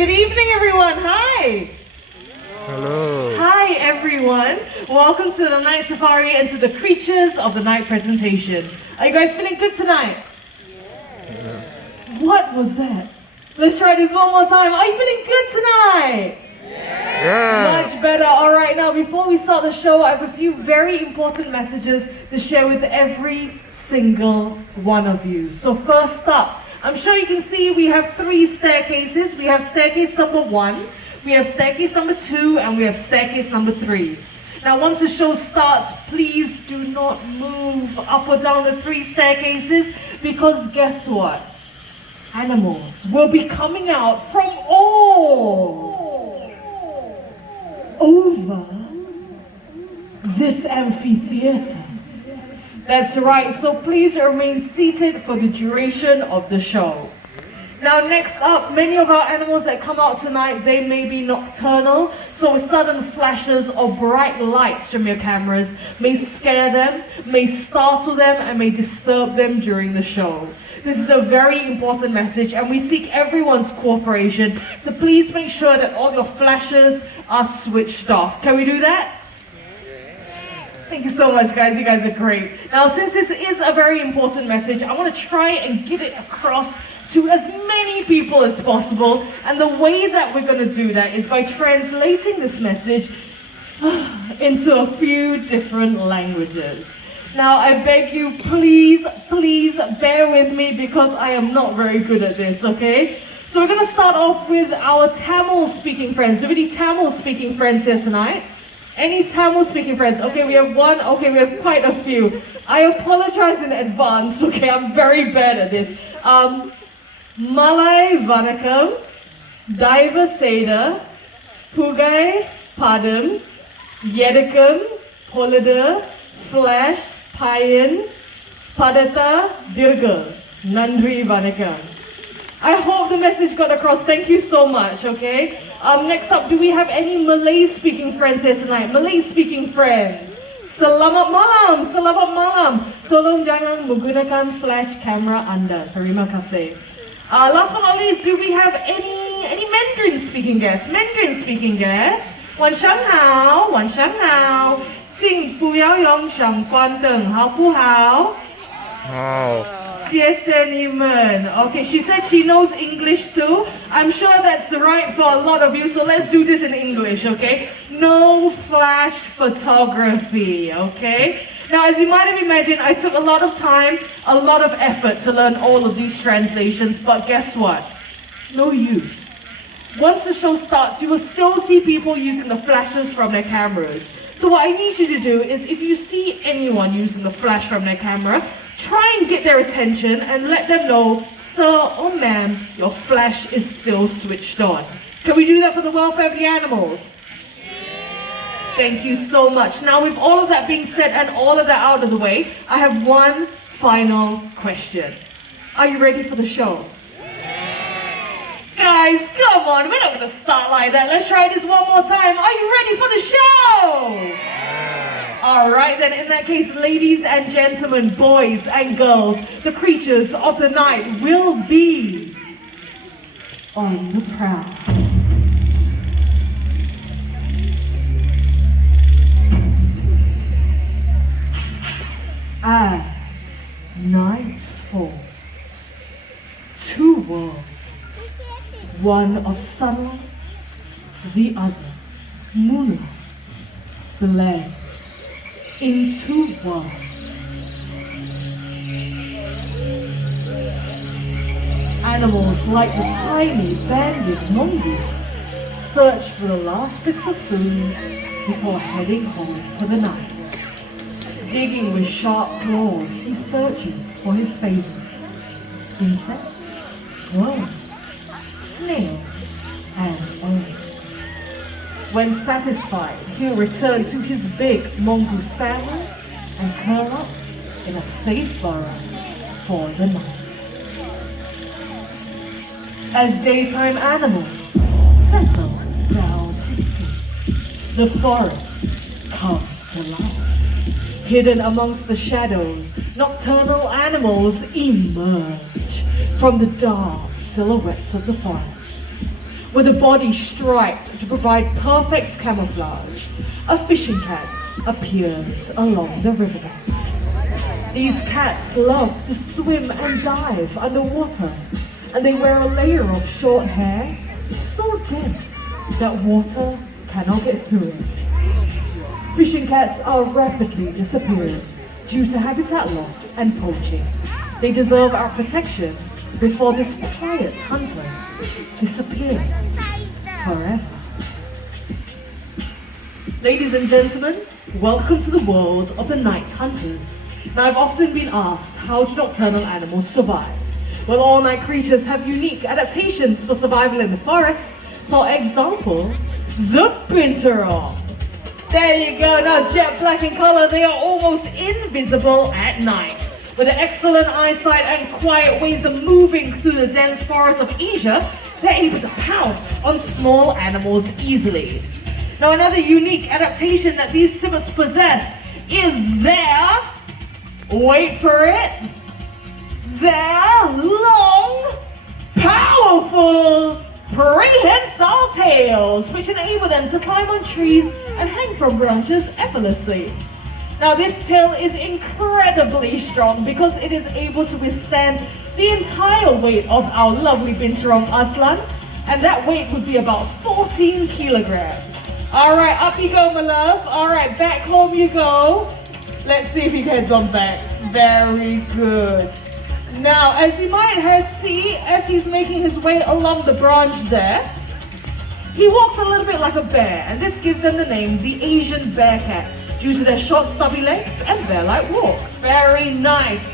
good evening everyone. Hi. Hello. Hi everyone. Welcome to the night safari and to the creatures of the night presentation. Are you guys feeling good tonight? Yeah. What was that? Let's try this one more time. Are you feeling good tonight? Yeah. Much better. All right, now before we start the show, I have a few very important messages to share with every single one of you. So first up, I'm sure you can see we have 3 staircases. We have staircase number 1, we have staircase number 2, and we have staircase number 3. Now once the show starts, please do not move up or down the 3 staircases, because guess what? Animals will be coming out from all over this amphitheater. That's right, so please remain seated for the duration of the show. Now next up, many of our animals that come out tonight, they may be nocturnal, so sudden flashes or bright lights from your cameras may scare them, may startle them, and may disturb them during the show. This is a very important message, and we seek everyone's cooperation, so please make sure that all your flashes are switched off. Can we do that? Thank you so much, guys. You guys are great. Now, since this is a very important message, I want to try and get it across to as many people as possible. And the way that we're going to do that is by translating this message into a few different languages. Now, I beg you, please bear with me because I am not very good at this, okay? So we're going to start off with our Tamil-speaking friends. Do we have any Tamil-speaking friends here tonight? Any Tamil-speaking friends? Okay, we have one. Okay, we have quite a few. I apologize in advance. Okay, I'm very bad at this. Malay Vanakkam, Daiva Seda, Pugai Padam, Yedakam, Polada, Flash, Payan, Padata, Dirga, Nandri Vanakkam. I hope the message got across. Thank you so much, okay? Next up, do we have any Malay-speaking friends here tonight? Malay-speaking friends. Selamat malam, selamat malam. Tolong jangan menggunakan flash camera anda. Terima kasih. Last but not least, do we have any Mandarin-speaking guests? Mandarin-speaking guests? 晚上好，晚上好，请不要用上关灯，好不好？好。谢谢你们. Okay, she said she knows English too. I'm sure that's right for a lot of you, so let's do this in English, okay? No flash photography, okay? Now, as you might have imagined, I took a lot of time, a lot of effort to learn all of these translations, but guess what? No use. Once the show starts, you will still see people using the flashes from their cameras. So what I need you to do is, if you see anyone using the flash from their camera, try and get their attention and let them know, sir or ma'am, your flash is still switched on. Can we do that for the welfare of the animals? Thank you so much. Now, with all of that being said and all of that out of the way, I have one final question. Are you ready for the show? Guys, come on, we're not going to start like that. Let's try this one more time. Are you ready for the show? All right, then in that case, ladies and gentlemen, boys and girls, the creatures of the night will be on the prowl. As night falls, 2 worlds, one of sunlight, the other moonlight, blend into one. Animals like the tiny banded mongoose search for the last bits of food before heading home for the night. Digging with sharp claws, he searches for his favorites: insects, worms, snails, and eggs. When satisfied, he'll return to his big mongoose family and curl up in a safe burrow for the night. As daytime animals settle down to sleep, the forest comes to life. Hidden amongst the shadows, nocturnal animals emerge from the dark silhouettes of the forest. with a body striped to provide perfect camouflage, a fishing cat appears along the riverbank. These cats love to swim and dive underwater, and they wear a layer of short hair so dense that water cannot get through it. Fishing cats are rapidly disappearing due to habitat loss and poaching. They deserve our protection before this quiet hunter disappears forever. Ladies and gentlemen, welcome to the world of the night hunters. Now, I've often been asked, how do nocturnal animals survive? Well, all night creatures have unique adaptations for survival in the forest. For example, the binturong. There you go. Now, jet black in color, they are almost invisible at night. With excellent eyesight and quiet ways of moving through the dense forests of Asia, they're able to pounce on small animals easily. Now, another unique adaptation that these simics possess is their, wait for it, their long, powerful, prehensile tails, which enable them to climb on trees and hang from branches effortlessly. Now, this tail is incredibly strong because it is able to withstand the entire weight of our lovely binturong Aslan, and that weight would be about 14 kilograms. All right, up you go, my love. All right, back home you go. Let's see if he heads on back. Very good. Now, as you might see, as he's making his way along the branch there, he walks a little bit like a bear, and this gives them the name the Asian bear cat, due to their short stubby legs and bear-like walk. Very nice.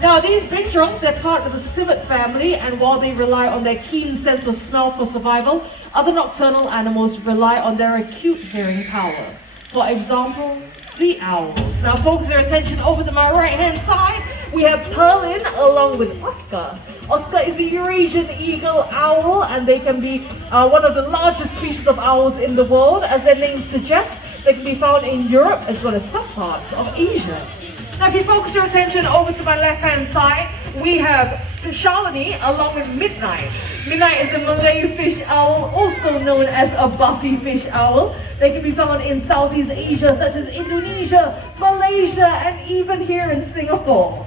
Now, these binturongs, they're part of the civet family, and while they rely on their keen sense of smell for survival, other nocturnal animals rely on their acute hearing power. For example, the owls. Now, focus your attention over to my right-hand side. We have Perlin along with Oscar. Oscar is a Eurasian eagle owl, and they can be one of the largest species of owls in the world. As their name suggests, they can be found in Europe as well as some parts of Asia. Now, if you focus your attention over to my left-hand side, we have Shalini along with Midnight. Midnight is a Malay fish owl, also known as a buffy fish owl. They can be found in Southeast Asia, such as Indonesia, Malaysia, and even here in Singapore.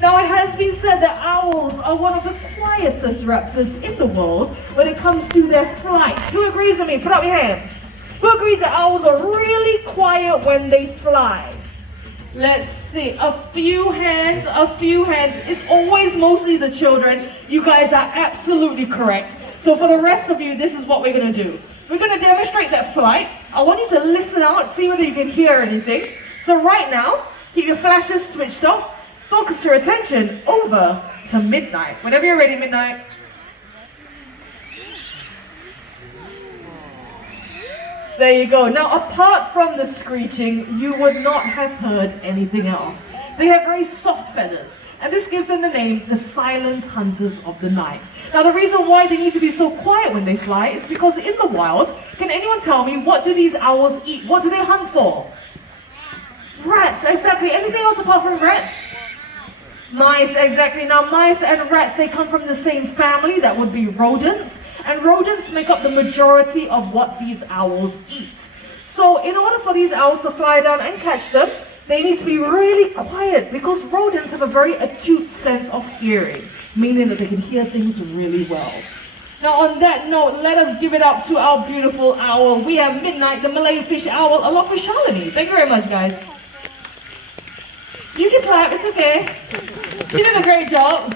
Now, it has been said that owls are one of the quietest raptors in the world when it comes to their flight. Who agrees with me? Put up your hand. Who agrees that owls are really quiet when they fly? Let's see, a few hands. It's always mostly the children. You guys are absolutely correct. So for the rest of you, this is what we're gonna do. We're gonna demonstrate that flight. I want you to listen out, see whether you can hear anything. So right now, keep your flashes switched off. Focus your attention over to Midnight. Whenever you're ready, Midnight. There you go. Now, apart from the screeching, you would not have heard anything else. They have very soft feathers, and this gives them the name the silent hunters of the night. Now, the reason why they need to be so quiet when they fly is because in the wild, can anyone tell me, what do these owls eat? What do they hunt for? Rats, exactly. Anything else apart from rats? Mice, exactly. Now, mice and rats, they come from the same family. That would be rodents. And rodents make up the majority of what these owls eat. So in order for these owls to fly down and catch them, they need to be really quiet because rodents have a very acute sense of hearing, meaning that they can hear things really well. Now, on that note, let us give it up to our beautiful owl. We have Midnight, the Malay fish owl, along with Shalini. Thank you very much, guys. You can clap, it's okay. You did a great job.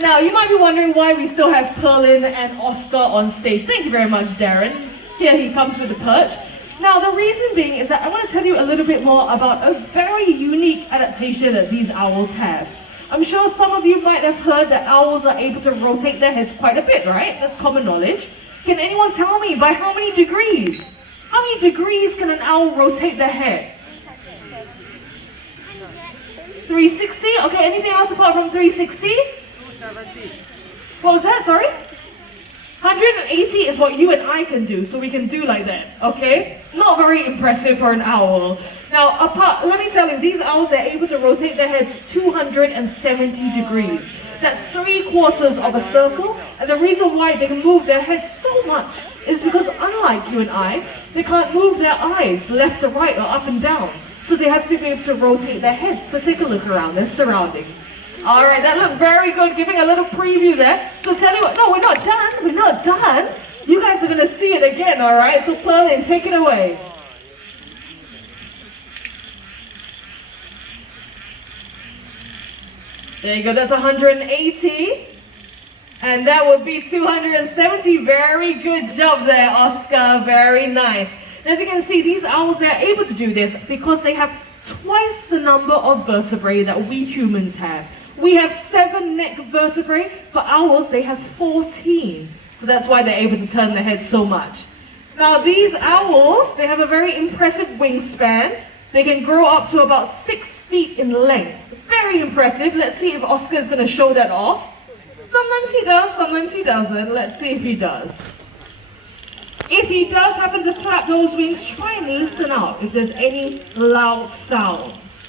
Now, you might be wondering why we still have Perlin and Oscar on stage. Thank you very much, Darren. Here he comes with the perch. Now, the reason being is that I want to tell you a little bit more about a very unique adaptation that these owls have. I'm sure some of you might have heard that owls are able to rotate their heads quite a bit, right? That's common knowledge. Can anyone tell me by how many degrees? How many degrees can an owl rotate their head? 360? Okay, anything else apart from 360? What was that, sorry? 180 is what you and I can do, so we can do like that, okay? Not very impressive for an owl. Now, let me tell you, these owls, they're able to rotate their heads 270 degrees. That's 3/4 of a circle. And the reason why they can move their heads so much is because unlike you and I, they can't move their eyes left to right or up and down. So they have to be able to rotate their heads. So take a look around their surroundings. All right, that looked very good, giving a little preview there. So tell you what, no, we're not done. We're not done. You guys are going to see it again, all right? So Perlin, take it away. There you go, that's 180. And that would be 270. Very good job there, Oscar. Very nice. As you can see, these owls, they're able to do this because they have twice the number of vertebrae that we humans have. We have 7 neck vertebrae. For owls, they have 14. So that's why they're able to turn their head so much. Now, these owls, they have a very impressive wingspan. They can grow up to about 6 feet in length. Very impressive. Let's see if Oscar is going to show that off. Sometimes he does, sometimes he doesn't. Let's see if he does. If he does happen to flap those wings, try and listen out if there's any loud sounds.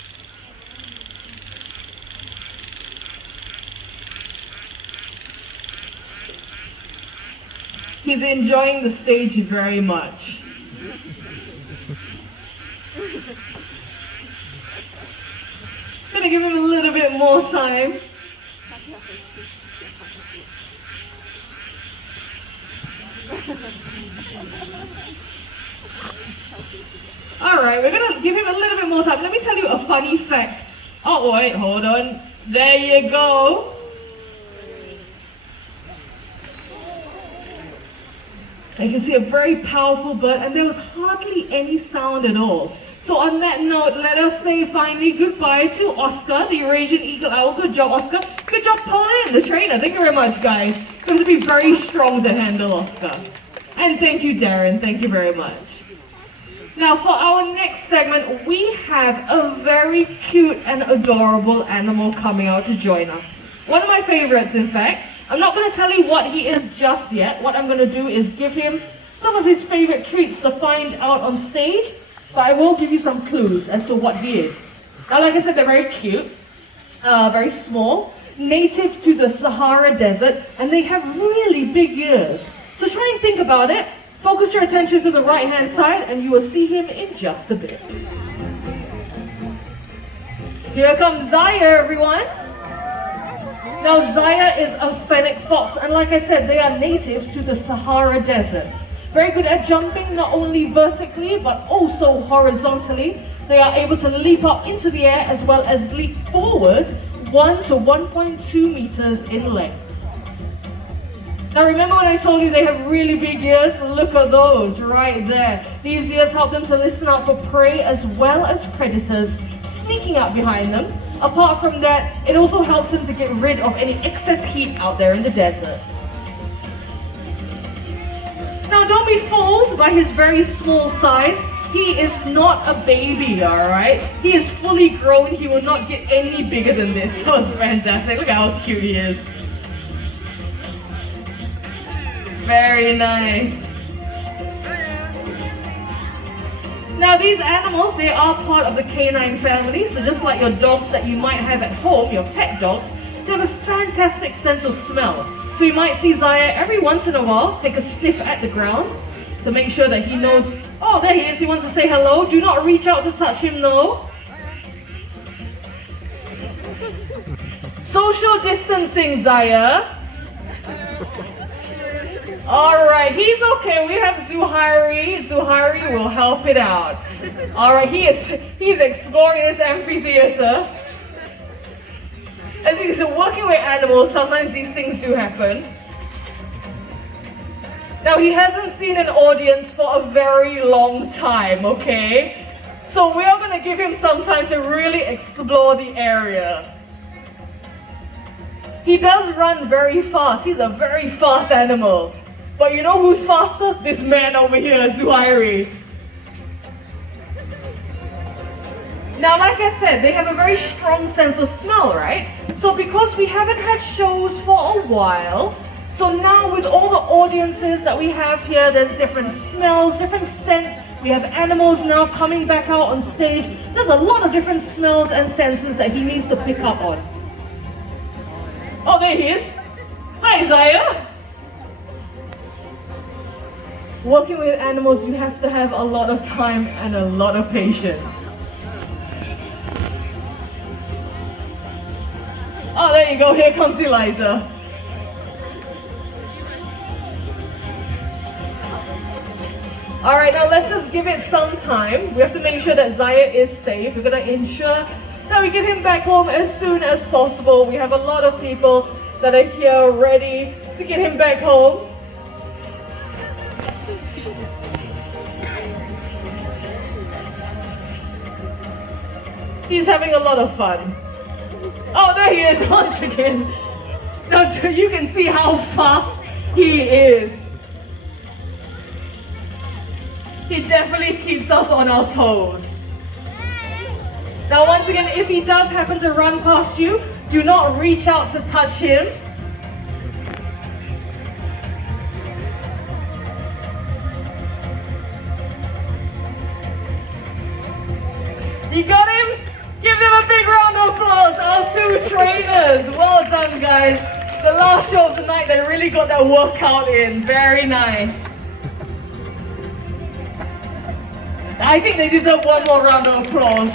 He's enjoying the stage very much. Gonna give him a little bit more time. Alright, we're gonna give him a little bit more time. Let me tell you a funny fact. Oh wait, hold on. There you go. You can see a very powerful bird, and there was hardly any sound at all. So on that note, let us say finally goodbye to Oscar, the Eurasian eagle owl. Good job, Oscar. Good job, Pauline, the trainer. Thank you very much, guys. Going to be very strong to handle Oscar. And thank you, Darren. Thank you very much. Now, for our next segment, we have a very cute and adorable animal coming out to join us. One of my favorites, in fact. I'm not going to tell you what he is just yet. What I'm going to do is give him some of his favorite treats to find out on stage, but I will give you some clues as to what he is. Now, like I said, they're very cute, very small, native to the Sahara Desert, and they have really big ears. So try and think about it. Focus your attention to the right-hand side, and you will see him in just a bit. Here comes Zaya, everyone. Now, Zaya is a fennec fox, and like I said, they are native to the Sahara Desert. Very good at jumping, not only vertically, but also horizontally. They are able to leap up into the air as well as leap forward 1 to 1.2 meters in length. Now, remember when I told you they have really big ears? Look at those right there. These ears help them to listen out for prey as well as predators sneaking out behind them. Apart from that, it also helps him to get rid of any excess heat out there in the desert. Now, don't be fooled by his very small size. He is not a baby, alright? He is fully grown. He will not get any bigger than this. That was fantastic. Look at how cute he is. Very nice. Now, these animals, they are part of the canine family, so just like your dogs that you might have at home, your pet dogs, they have a fantastic sense of smell. So you might see Zaya every once in a while take a sniff at the ground to make sure that he knows, oh, there he is, he wants to say hello. Do not reach out to touch him, no. Social distancing, Zaya. Alright, he's okay. We have Zuhairi. Zuhairi will help it out. Alright, he's exploring this amphitheater. As you can see, working with animals, sometimes these things do happen. Now, he hasn't seen an audience for a very long time, okay? So we are going to give him some time to really explore the area. He does run very fast. He's a very fast animal. But you know who's faster? This man over here, Zuhairi. Now, like I said, they have a very strong sense of smell, right? So because we haven't had shows for a while, so now with all the audiences that we have here, there's different smells, different scents. We have animals now coming back out on stage. There's a lot of different smells and senses that he needs to pick up on. Oh, Oh, there he is. Hi, Zaya. Working with animals, you have to have a lot of time and a lot of patience. Oh, there you go. Here comes Eliza. All right, now let's just give it some time. We have to make sure that Zaya is safe. We're gonna ensure that we get him back home as soon as possible. We have a lot of people that are here ready to get him back home. He's having a lot of fun. Oh, there he is once again. Now you can see how fast he is. He definitely keeps us on our toes. Now once again, if he does happen to run past you, do not reach out to touch him. You got him? Give them a big round of applause, our two trainers. Well done, guys. The last show of the night, they really got that workout in. Very nice. I think they deserve one more round of applause.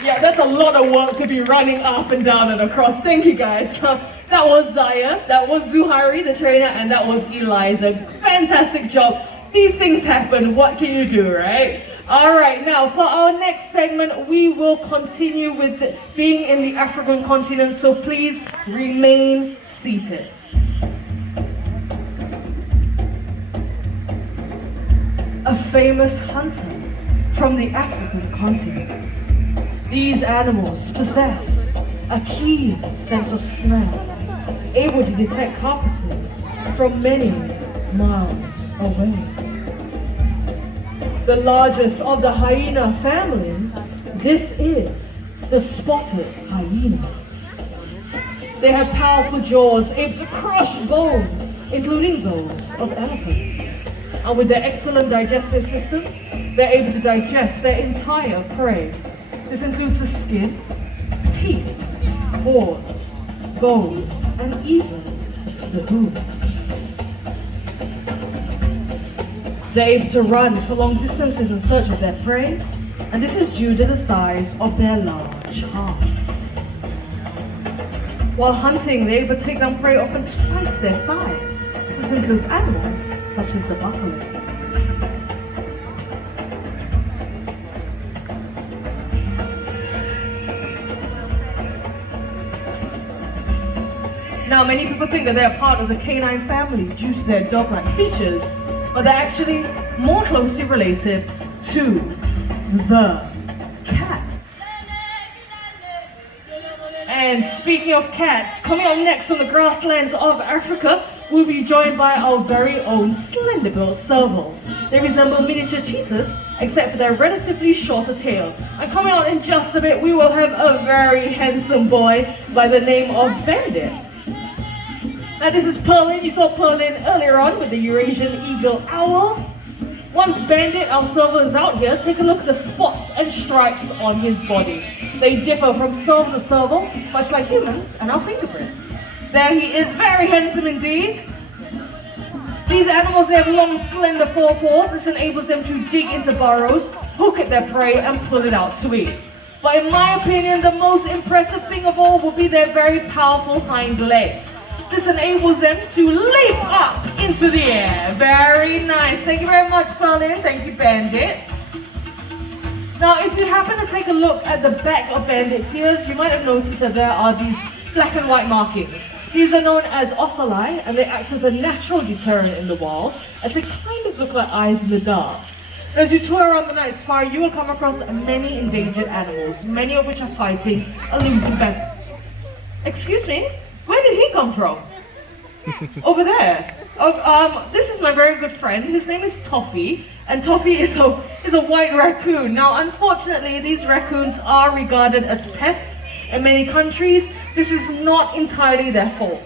Yeah, that's a lot of work to be running up and down and across. Thank you, guys. That was Zaya, that was Zuhairi, the trainer, and that was Eliza. Fantastic job. These things happen. What can you do, right? All right, now for our next segment, we will continue with being in the African continent, so please remain seated. A famous hunter from the African continent. These animals possess a keen sense of smell, able to detect carcasses from many miles away. The largest of the hyena family, this is the spotted hyena. They have powerful jaws able to crush bones, including those of elephants. And with their excellent digestive systems, they're able to digest their entire prey. This includes the skin, teeth, horns, bones, and even the hooves. They're able to run for long distances in search of their prey, and this is due to the size of their large hearts. While hunting, they're able to take down prey often twice their size. This includes animals such as the buffalo. Now, many people think that they're part of the canine family due to their dog-like features, but they're actually more closely related to the cats. And speaking of cats, coming up next on the grasslands of Africa, we'll be joined by our very own slender-built serval. They resemble miniature cheetahs, except for their relatively shorter tail. And coming out in just a bit, we will have a very handsome boy by the name of Bandit. Now this is Perlin. You saw Perlin earlier on with the Eurasian eagle owl. Once Bandit, our serval, is out here, take a look at the spots and stripes on his body. They differ from serval to serval, much like humans and our fingerprints. There he is, very handsome indeed. These animals, they have long, slender forepaws. This enables them to dig into burrows, hook at their prey, and pull it out to eat. But in my opinion, the most impressive thing of all will be their very powerful hind legs. This enables them to leap up into the air. Very nice. Thank you very much, Perlin. Thank you, Bandit. Now, if you happen to take a look at the back of Bandit's ears, you might have noticed that there are these black and white markings. These are known as ocelli, and they act as a natural deterrent in the wild, as they kind of look like eyes in the dark. As you tour around the night safari, you will come across many endangered animals, many of which are fighting a losing battle. Excuse me? Where did he come from? Over there. This is my very good friend. His name is Toffee, and Toffee is a white raccoon. Now, unfortunately, these raccoons are regarded as pests in many countries. This is not entirely their fault.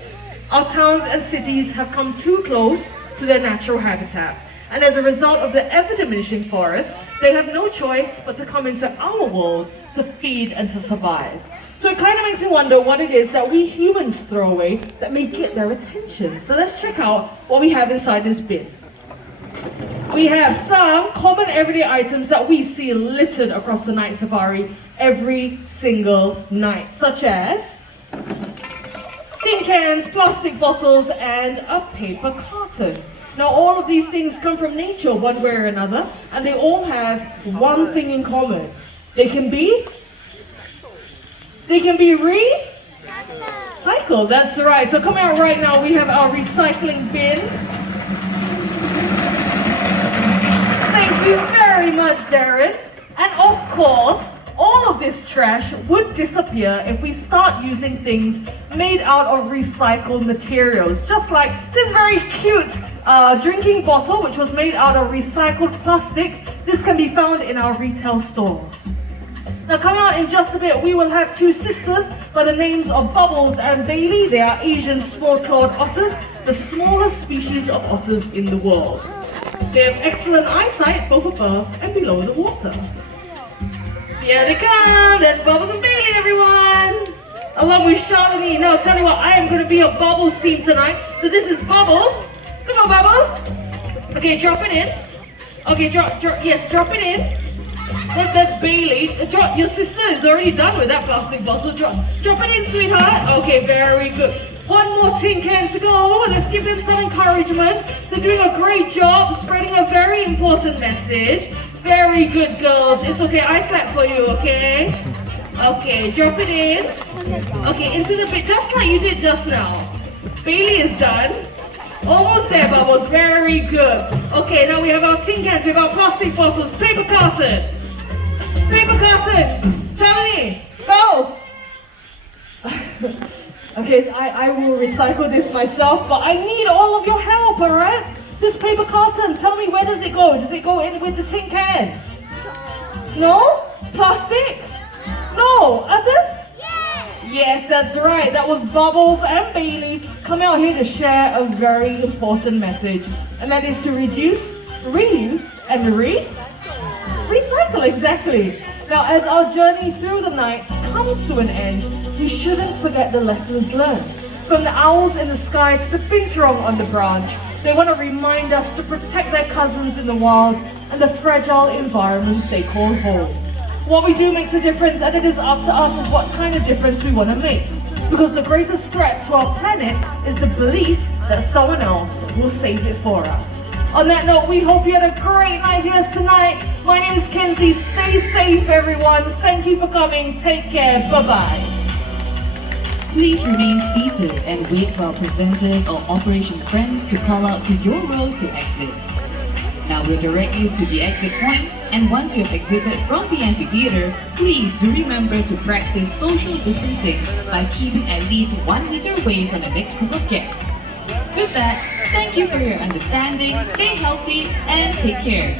Our towns and cities have come too close to their natural habitat, and as a result of the ever-diminishing forests, they have no choice but to come into our world to feed and to survive. So it kind of makes me wonder what it is that we humans throw away that may get their attention. So let's check out what we have inside this bin. We have some common everyday items that we see littered across the night safari every single night, such as tin cans, plastic bottles, and a paper carton. Now all of these things come from nature one way or another, and they all have one thing in common. They can be recycled. That's right. So come out right now. We have our recycling bin. Thank you very much, Darren. And of course, all of this trash would disappear if we start using things made out of recycled materials. Just like this very cute drinking bottle, which was made out of recycled plastic. This can be found in our retail stores. Now coming out in just a bit, we will have two sisters by the names of Bubbles and Bailey. They are Asian small-clawed otters, the smallest species of otters in the world. They have excellent eyesight both above and below the water. Here they come! That's Bubbles and Bailey, everyone! Along with Charlene. Now tell you what, I am going to be a Bubbles team tonight. So this is Bubbles. Come on, Bubbles. Okay, drop it in. Okay, drop it in. That's Bailey. Your sister is already done with that plastic bottle. Drop it in, sweetheart. Okay, very good. One more tin can to go. Let's give them some encouragement. They're doing a great job spreading a very important message. Very good, girls. It's okay. I clap for you, okay? Okay, drop it in. Okay, into the bit, just like you did just now. Bailey is done. Almost there, Bubbles. Very good. Okay, now we have our tin cans, we have our plastic bottles, paper carton. Paper carton. Charlie, go. Okay, I will recycle this myself, but I need all of your help, alright? This paper carton, tell me, where does it go? Does it go in with the tin cans? No? Plastic? No. Others? Yes, that's right. That was Bubbles and Bailey coming out here to share a very important message. And that is to reduce, reuse, and recycle, exactly. Now, as our journey through the night comes to an end, we shouldn't forget the lessons learned. From the owls in the sky to the binturong on the branch, they want to remind us to protect their cousins in the wild and the fragile environments they call home. What we do makes a difference, and it is up to us of what kind of difference we want to make. Because the greatest threat to our planet is the belief that someone else will save it for us. On that note, we hope you had a great night here tonight. My name is Kenzie. Stay safe, everyone. Thank you for coming. Take care. Bye-bye. Please remain seated and wait for our presenters or operation friends to call out to your row to exit. Now we'll direct you to the exit point, and once you have exited from the amphitheater, please do remember to practice social distancing by keeping at least 1 meter away from the next group of guests. With that, thank you for your understanding, stay healthy, and take care.